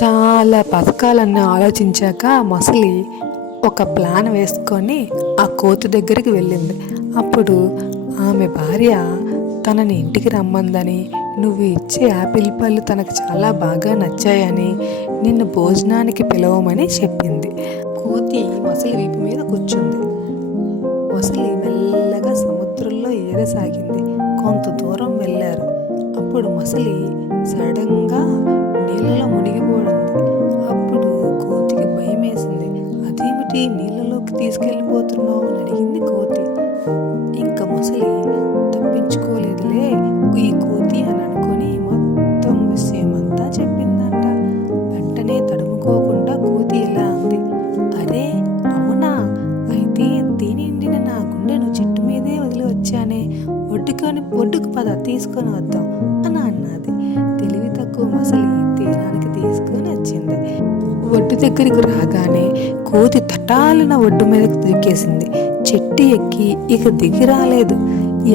చాలా పథకాలన్నీ ఆలోచించాక మొసలి ఒక ప్లాన్ వేసుకొని ఆ కోతి దగ్గరికి వెళ్ళింది. అప్పుడు ఆమె భార్య తనని ఇంటికి రమ్మందని, నువ్వు ఇచ్చే యాపిల్ పళ్ళు తనకు చాలా బాగా నచ్చాయని, నిన్ను భోజనానికి పిలవమని చెప్పింది. కోతి మొసలి వీపు మీద కూర్చుంది. మొసలి మెల్లగా సముద్రంలో ఈదసాగింది. కొంత దూరం వెళ్ళారు. అప్పుడు మొసలి సడన్గా నీళ్ళలో మునిగిపోయింది. అప్పుడు కోతికి భయం వేసింది. అదేమిటి, నీళ్ళలోకి తీసుకెళ్ళిపోతున్నావు అని అడిగింది కోతి. ఇంకా మొసలి తప్పించుకోలేదులే ఈ కోతి అని అనుకొని మొత్తం విషయం అంతా చెప్పిందంట. వెంటనే తడుముకోకుండా కోతి ఇలా అంది, అరే అవునా, అయితే దీనిండిన నా గుండెను చెట్టు మీదే వదిలి వచ్చానే, ఒడ్డుకు పద తీసుకొని వద్దాం అని అన్నది. తెలివి తక్కువ మొసలి తీరానికి తీసుకొని వచ్చింది. ఒడ్డు దగ్గరికి రాగానే కోతి తటాలిన ఒడ్డు మీదకి దూకేసింది. చెట్టు ఎక్కి ఇక దిగి రాలేదు.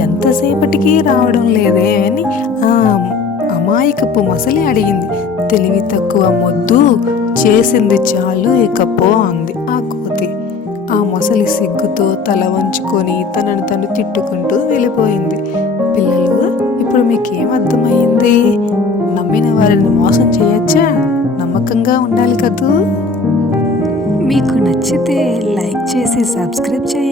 ఎంతసేపటికి రావడం లేదే అని ఆ అమాయకపు మొసలి అడిగింది. తెలివి తక్కువ మొద్దు, చేసింది చాలు ఇక పో అంది ఆ కోతి. ఆ మొసలి సిగ్గుతో తల వంచుకొని తనను తను తిట్టుకుంటూ వెళ్ళిపోయింది. పిల్లలు, ఇప్పుడు మీకేం అర్థమయ్యింది? నమ్మిన వారిని మోసం చేయొచ్చా? నమ్మకంగా ఉండాలి కదూ. మీకు నచ్చితే లైక్ చేసి సబ్స్క్రైబ్ చేయండి.